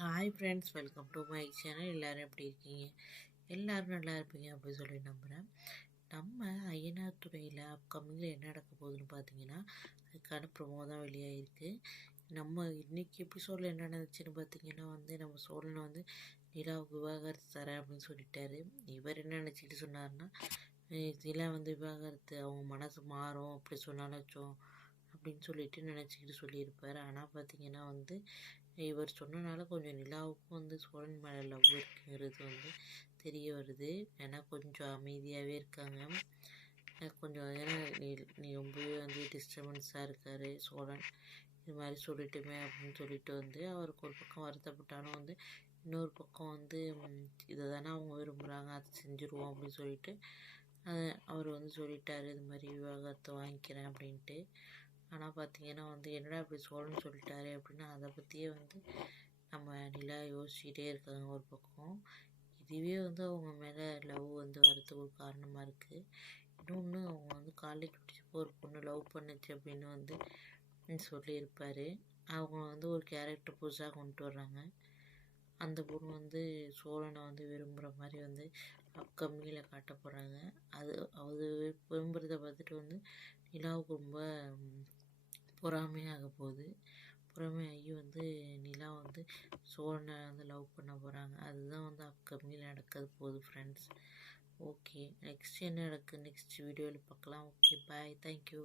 Hi friends, welcome to my channel. எல்லோரும் எப்படி இருக்கீங்க? எல்லோரும் நல்லா இருப்பீங்க அப்படின்னு சொல்லி நம்புகிறேன். நம்ம ஐயனார் துறையில் அப்கமிங்கில் என்ன நடக்க போகுதுன்னு பார்த்தீங்கன்னா, அதுக்கான ப்ரொமோ தான் வெளியாகிருக்கு. நம்ம இன்றைக்கி எபிசோடில் என்ன நடந்துச்சுன்னு பார்த்தீங்கன்னா நம்ம சோழனை நிலாவுக்கு விவாகரத்து தரேன் அப்படின்னு சொல்லிட்டாரு. இவர் என்ன நினச்சிக்கிட்டு சொன்னார்னா, நிலா விவாகரத்து அவங்க மனசு மாறும் அப்படி சொன்னாலும் அப்படின்னு சொல்லிட்டு நினச்சிக்கிட்டு சொல்லியிருப்பார். ஆனால் பார்த்தீங்கன்னா இவர் சொன்னனால கொஞ்சம் நிலாவுக்கும் சோழன் மேலே லவ் இருக்குங்கிறது தெரிய வருது. ஏன்னா கொஞ்சம் அமைதியாகவே இருக்காங்க. கொஞ்சம் ஏன்னா நீ ரொம்பவே டிஸ்டர்பன்ஸாக இருக்கார் சோழன். இது மாதிரி சொல்லிட்டுமே அப்படின்னு சொல்லிட்டு அவருக்கு ஒரு பக்கம் வருத்தப்பட்டாலும் இன்னொரு பக்கம் இதை தானே அவங்க விரும்புகிறாங்க, அதை செஞ்சுருவோம் அப்படின்னு சொல்லிட்டு அவர் சொல்லிட்டாரு, இது மாதிரி விவாகரத்தை வாங்கிக்கிறேன் அப்படின்ட்டு. ஆனால் பார்த்தீங்கன்னா என்னடா இப்படி சோழன்னு சொல்லிட்டாரு அப்படின்னு அதை பற்றியே நம்ம நிலா யோசிச்சுட்டே இருக்காங்க ஒரு பக்கம். இதுவே அவங்க மேலே லவ் வரதுக்கு ஒரு காரணமாக இருக்குது. இன்னொன்று அவங்க காலேஜ் படிச்சப்போ ஒரு பொண்ணு லவ் பண்ணுச்சு அப்படின்னு சொல்லியிருப்பார். அவங்க ஒரு கேரக்டர் புதுசாக கொண்டு வர்றாங்க. அந்த பொண்ணு சோழனை விரும்புகிற மாதிரி அப்கமிங்கில் காட்ட போகிறாங்க. அது விரும்புகிறத பார்த்துட்டு நிலாவுக்கு ரொம்ப பொறாமையாக போகுது. பொறாமையாகி நிலா சோழனை லவ் பண்ண போகிறாங்க. அதுதான் அப்கமிங்கில் நடக்கிறது போகுது ஃப்ரெண்ட்ஸ். ஓகே, நெக்ஸ்ட் என்ன நடக்குது நெக்ஸ்ட் வீடியோவில் பார்க்கலாம். ஓகே, பாய், தேங்க்யூ.